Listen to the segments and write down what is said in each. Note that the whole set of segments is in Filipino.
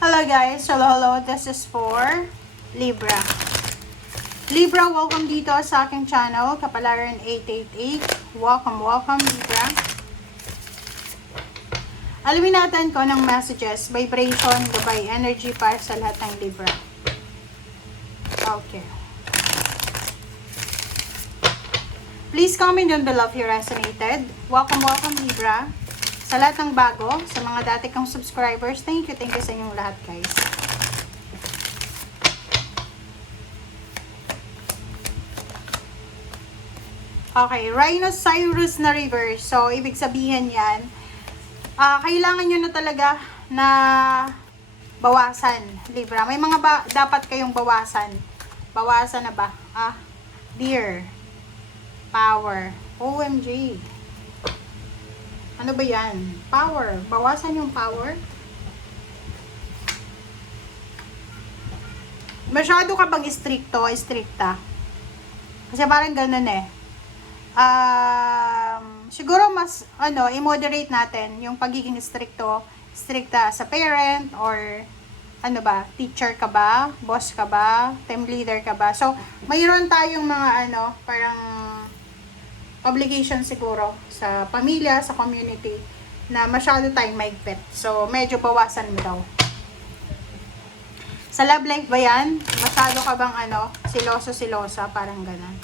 Hello guys, hello. This is for Libra. Libra, welcome dito sa aking channel, Kapalaran 888. Welcome Libra. Alamin natin ko ng messages, vibration, gabay, energy para sa lahat ng Libra. Okay. Please comment down below if you resonated. Welcome Libra. Sa lahat ng bago, sa mga dati kong subscribers, thank you sa inyong lahat guys. Okay, Rhinoceros na reverse. So, ibig sabihin yan, kailangan nyo na talaga na bawasan, Libra. May mga dapat kayong bawasan. Bawasan na ba? Dear. Power. OMG. Ano ba yan? Power. Bawasan yung power. Masyado ka bang stricta? Kasi parang ganun eh. Siguro mas, i-moderate natin yung pagiging stricta sa parent or teacher ka ba, boss ka ba, team leader ka ba. So, mayroon tayong mga parang obligation siguro sa pamilya, sa community na masyado tayong maigpit. So, medyo bawasan mo daw. Sa love life ba yan? Masyado ka bang silosa, parang ganun.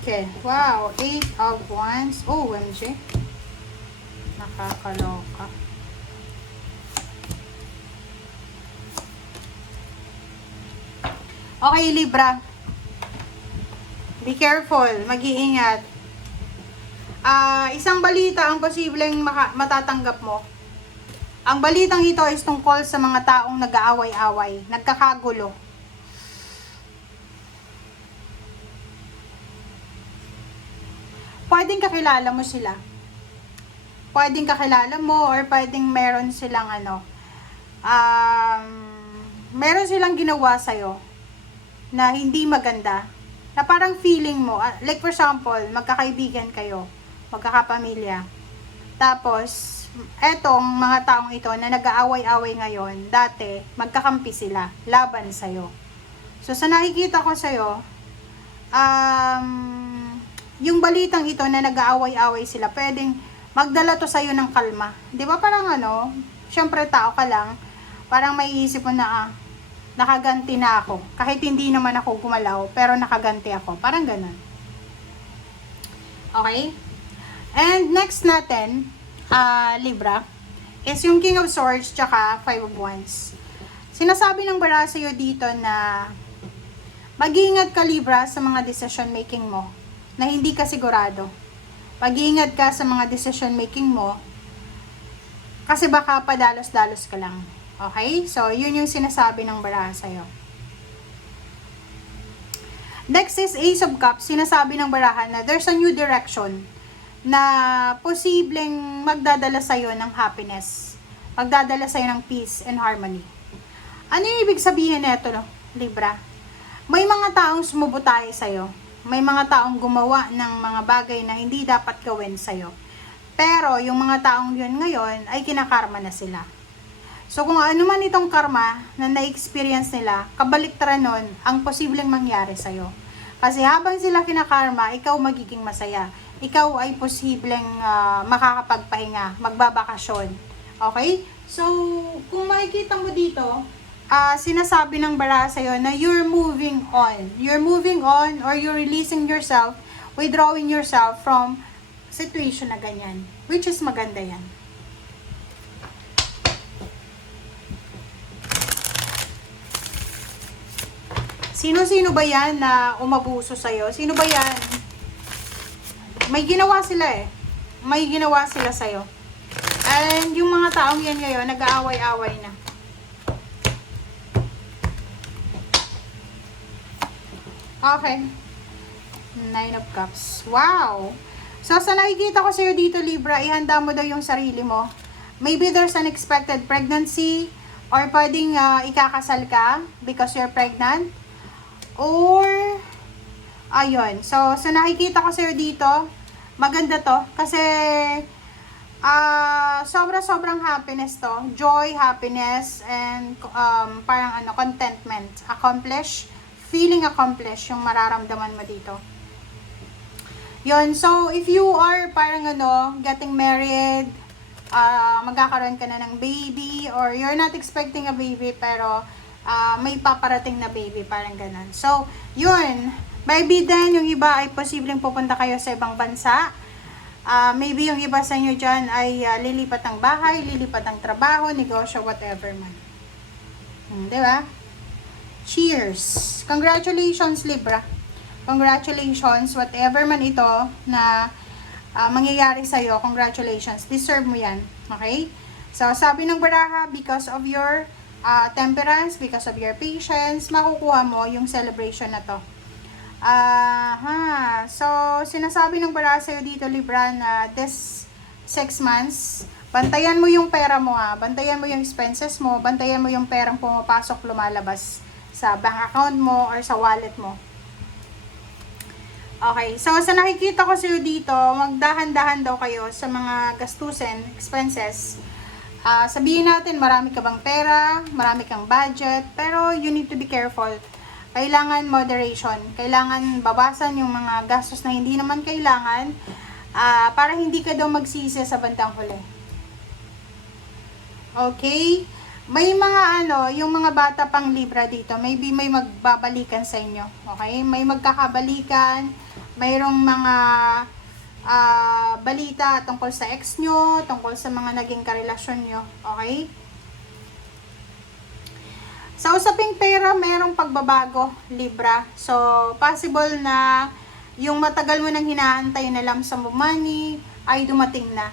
Okay. Wow. 8 of Wands. OMG. Nakakaloka. Okay, Libra. Be careful. Mag-iingat. Isang balita ang posibleng matatanggap mo. Ang balitang ito is tungkol sa mga taong nag-aaway-away, nagkakagulo. Pwedeng kakilala mo sila. Pwedeng kakilala mo or pwedeng meron silang meron silang ginawa sa'yo na hindi maganda, na parang feeling mo, like for example, magkakaibigan kayo, magkakapamilya, tapos etong mga taong ito na nag-aaway-away ngayon, dati magkakampi sila, laban sa'yo. So sa nakikita ko sa'yo, yung balitang ito na nag-aaway-away sila, pwedeng magdala to sa'yo ng kalma. Di ba parang syempre tao ka lang, parang may isip mo na, nakaganti na ako. Kahit hindi naman ako gumalaw, pero nakaganti ako. Parang ganun. Okay? And next natin, Libra, is yung King of Swords, tsaka 5 of Wands. Sinasabi ng bara sa'yo dito na, mag-iingat ka, Libra, sa mga decision making mo, na hindi ka sigurado. Mag-iingat ka sa mga decision making mo kasi baka padalos-dalos ka lang. Okay? So, yun yung sinasabi ng baraha sa'yo. Next is Ace of Cups. Sinasabi ng baraha na there's a new direction na posibleng magdadala sa'yo ng happiness. Magdadala sa'yo ng peace and harmony. Ano yung ibig sabihin nito, Libra? May mga taong sumubutay sa'yo. May mga taong gumawa ng mga bagay na hindi dapat gawin sa'yo. Pero, yung mga taong yun ngayon, ay kinakarma na sila. So, kung ano man itong karma na na-experience nila, kabaliktaran nun, ang posibleng mangyari sa'yo. Kasi habang sila kinakarma, ikaw magiging masaya. Ikaw ay posibleng makakapagpahinga, magbabakasyon. Okay? So, kung makikita mo dito, sinasabi ng baraha sa'yo na you're moving on. You're moving on or you're releasing yourself, withdrawing yourself from situation na ganyan. Which is maganda yan. Sino-sino ba yan na umabuso sa'yo? Sino ba yan? May ginawa sila eh. May ginawa sila sa'yo. And yung mga taong yan ngayon, nag-aaway-aaway na. Okay. 9 of Cups. Wow! So, sa nakikita ko sa'yo dito, Libra, ihanda mo daw yung sarili mo. Maybe there's unexpected pregnancy or pwedeng ikakasal ka because you're pregnant. Or Ayun. So, nakikita ko sa'yo dito, maganda to. Kasi, sobrang happiness to. Joy, happiness, and parang contentment. Feeling accomplished yung mararamdaman mo dito. Yun. So, if you are parang getting married, magkakaroon ka na ng baby, or you're not expecting a baby, pero may paparating na baby, parang ganun. So, yun. Maybe then, yung iba ay posibleng pupunta kayo sa ibang bansa. Maybe yung iba sa inyo dyan ay lilipat ng bahay, lilipat ng trabaho, negosyo, whatever man. Diba? Cheers! Congratulations, Libra. Congratulations, whatever man ito na mangyayari sa'yo, congratulations. Deserve mo yan. Okay? So, sabi ng baraha, because of your temperance, because of your patience, makukuha mo yung celebration na to. So, sinasabi ng baraha sa'yo dito, Libra, na this 6 months, bantayan mo yung pera mo, bantayan mo yung expenses mo, bantayan mo yung perang pumapasok, lumalabas sa bank account mo or sa wallet mo. Okay, so sa nakikita ko sa'yo dito, magdahan-dahan daw kayo sa mga gastusin, expenses. Sabihin natin, marami ka bang pera, marami kang budget, pero you need to be careful. Kailangan moderation. Kailangan bawasan yung mga gastos na hindi naman kailangan para hindi ka daw magsisi sa bandang huli. Okay? May mga yung mga bata pang Libra dito, maybe may magbabalikan sa inyo. Okay? May magkakabalikan, mayroong mga balita tungkol sa ex nyo, tungkol sa mga naging karelasyon nyo. Okay? Sa usaping pera, mayroong pagbabago, Libra. So, possible na yung matagal mo nang hinaantay na lump sum of money ay dumating na.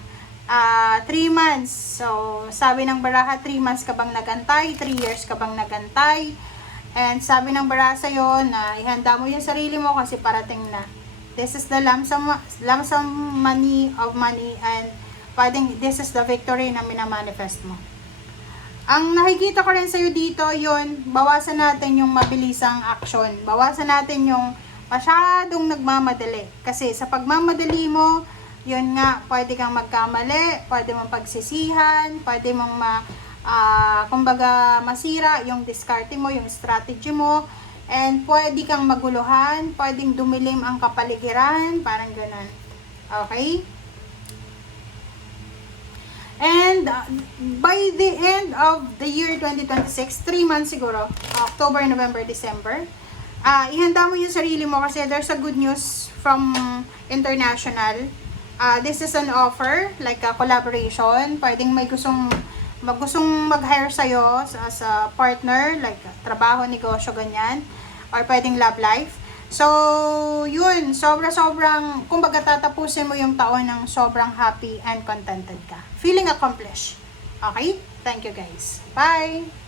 3 months. So, sabi ng baraha, 3 months ka bang nagantay? 3 years ka bang nagantay? And sabi ng baraha sa'yo na ihanda mo yung sarili mo kasi parating na. This is the lump sum money and this is the victory na minamanifest mo. Ang nakikita ko rin sa'yo dito, yun, bawasan natin yung mabilisang action. Bawasan natin yung masyadong nagmamadali. Kasi sa pagmamadali mo, yun nga, pwede kang magkamali, pwede mong pagsisihan, pwede mong kumbaga masira yung diskarte mo, yung strategy mo, and pwede kang maguluhan, pwedeng dumilim ang kapaligiran, parang ganun. Okay? And by the end of the year 2026, 3 months siguro, October, November, December, ihanda mo yung sarili mo kasi there's a good news from international. This is an offer, like a collaboration. Pwedeng may gustong mag-hire sa'yo as a partner, like trabaho, negosyo, ganyan. Or pwedeng love life. So, yun, sobrang, kumbaga tatapusin mo yung taon ng sobrang happy and contented ka. Feeling accomplished. Okay? Thank you guys. Bye!